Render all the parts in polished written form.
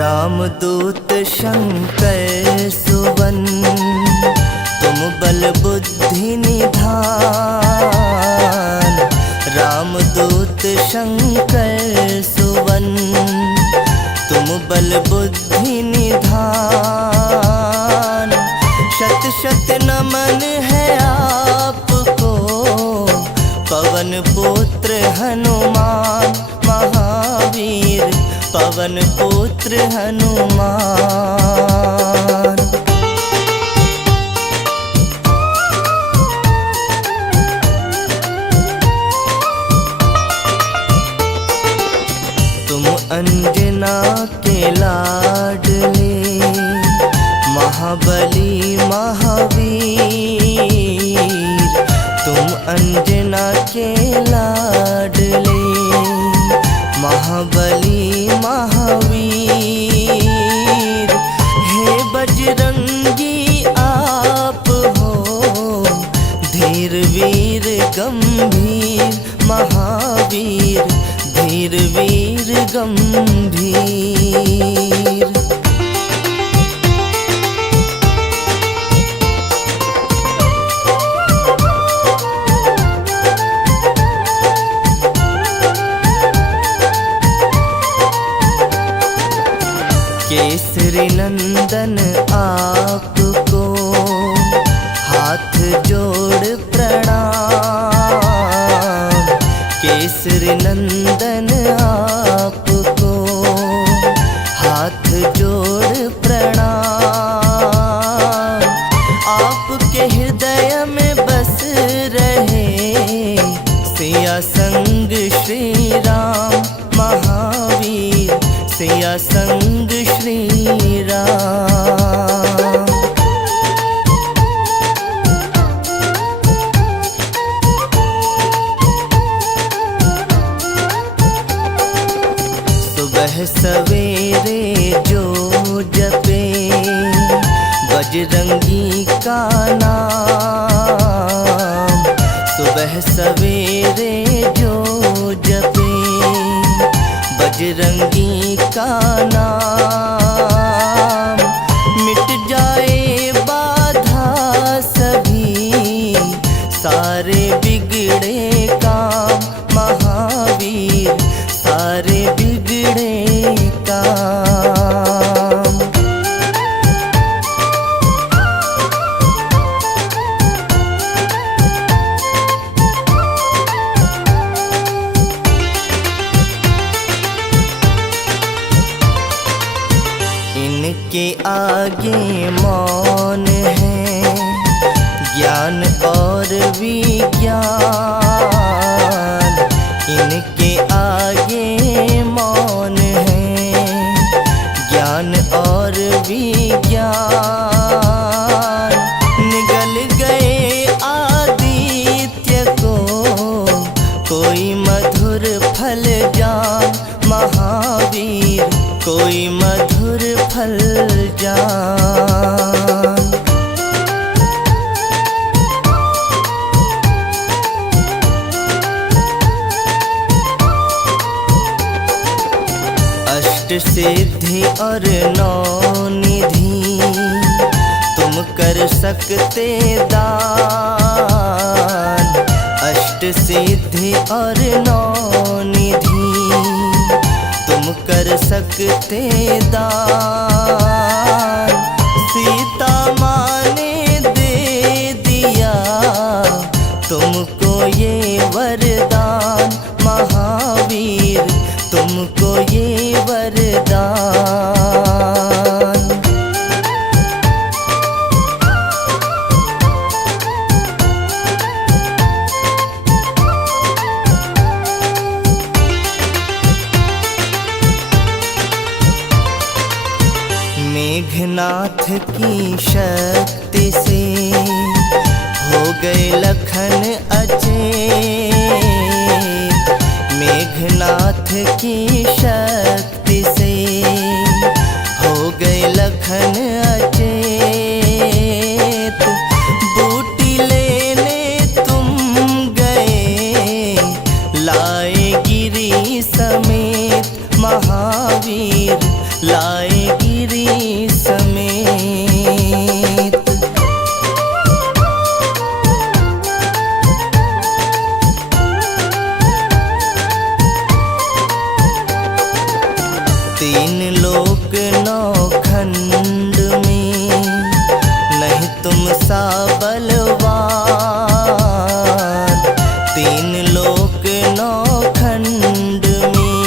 रामदूत शंकर सुवन, तुम बल बुद्धि निधान। रामदूत शंकर सुवन, तुम बल बुद्धि निधान। शत शत नमन है आपको, पवन पुत्र हनुमान महावीर, पवन पुत्र हनुमान। तुम अंजना के लाडले, महाबली महावीर। तुम अंजना के लाडले, महाबली महावीर। हे बजरंगी आप हो, धीर वीर गंभीर महावीर, धीर वीर गंभीर। केसरी नंदन आपको, हाथ जोड़ प्रणाम। केसरी नंदन आपको, हाथ जोड़ प्रणाम। आपके हृदय में बस रहे, सिया संग श्री राम महावीर, सिया संग श्री राम। सुबह सवेरे जो जपे, बजरंगी का नाम। सुबह सवेरे जो जपे, बजरंगी का नाम। मिट जाए बाधा सभी, सारे बिगड़े काम महावीर, सारे बिगड़े काम। इनके आगे मौन है, ज्ञान और विज्ञान। इनके आगे मौन है, ज्ञान और विज्ञान। निगल गए आदित्य को, कोई मधुर फल जान महावीर, कोई मधुर फल जान। अष्ट सिद्धि और नौ निधि, तुम कर सकते दान। अष्ट सिद्धि और नौ निधि, तुम कर सकते दान। सीता माँ ने दे दिया तुमको ये वरदान महावीर, तुमको ये वरदान। मेघनाथ की शक्ति से हो गए लखन अचेत। मेघनाथ की शक्ति से हो गए लखन अचेत। बूटी लेने तुम गए, लाए गिरी समेत महावीर, लाए गिरी समेत। तीन लोक नौ खंड में नहीं तुम सा बलवान। तीन लोक नौ खंड में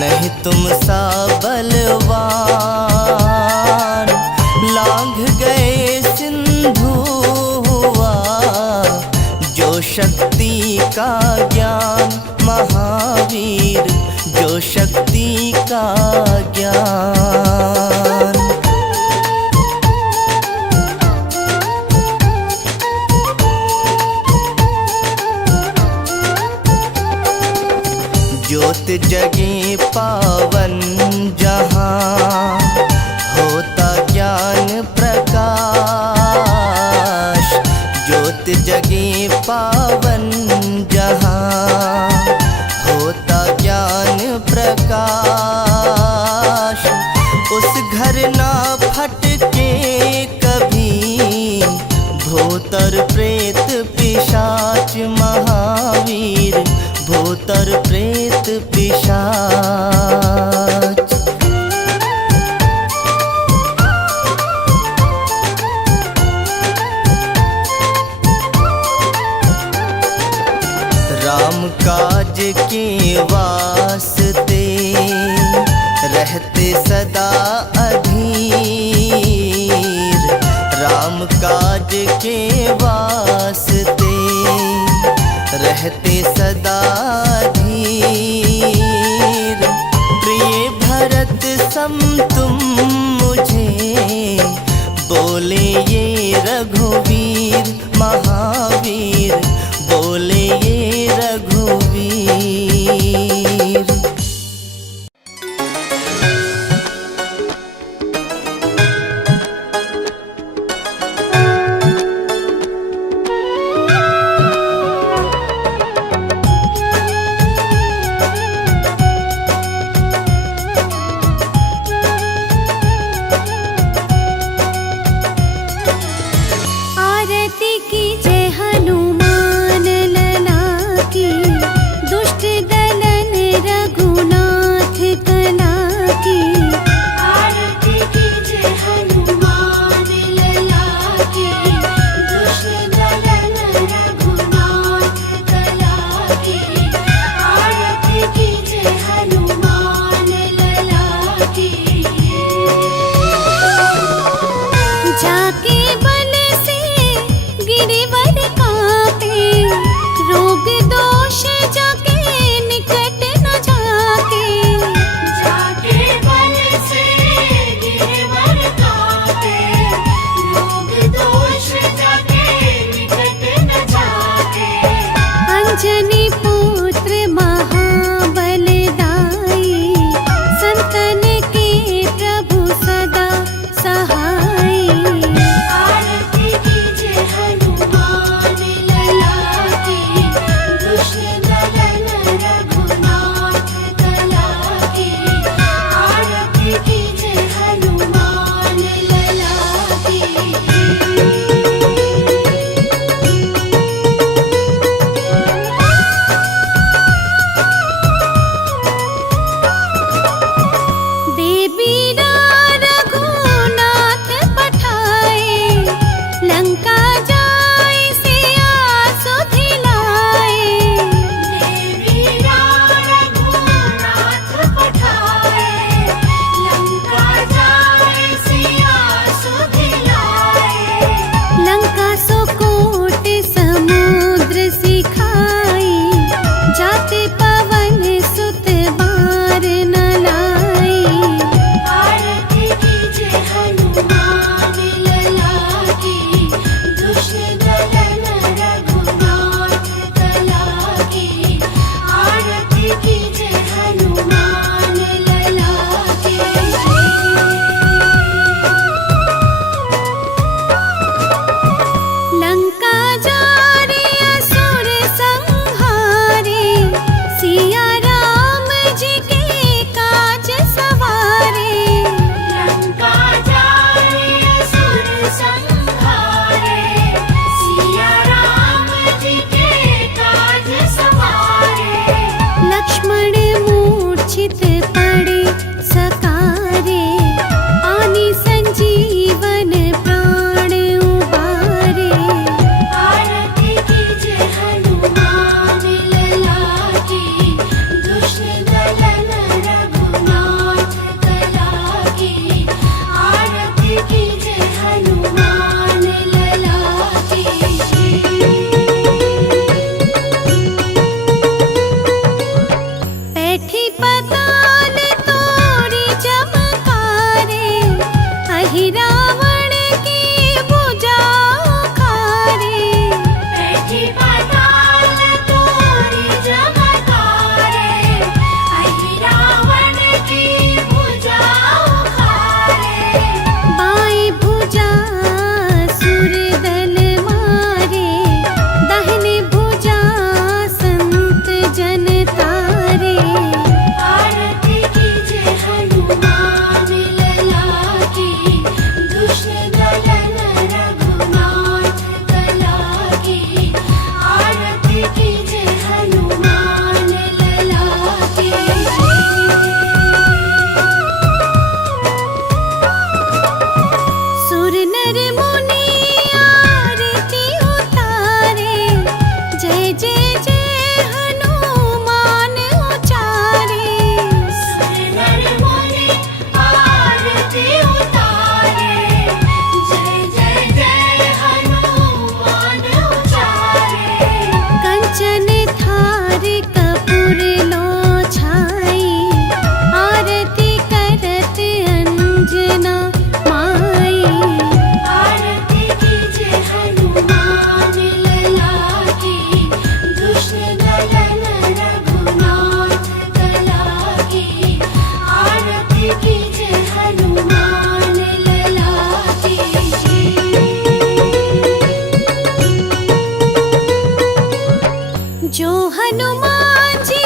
नहीं तुम सा बलवान। लांघ गए सिंधु हुआ जो शक्ति का ज्ञान महावीर, जो शक्ति का ज्ञान। ज्योत जगे पावन जहाँ होता ज्ञान प्रकाश। ज्योत जगे पावन जहाँ होता ज्ञान प्रकाश। उस घर ना फटके कभी भूतर प्रेत पिशाच महावीर, भूतर प्रेत पिशाच। राम काज के वास्ते रहते सदा अधीर। राम काज के वास्ते रहते सदा धीर। प्रिय भरत सम तुम मुझे बोले ये रघुवीर महावीर, बोले ये रघुवीर। आरती की जय हनुमान लला की, दुष्ट दलन रघुनाथ कला की। आरती की जय हनुमान लला की, दुष्ट दलन रघुनाथ कला की। आरती की जय हनुमान लला की। जाके बन से गिरिवर कापे, रोग दोष जाके हनुमान जी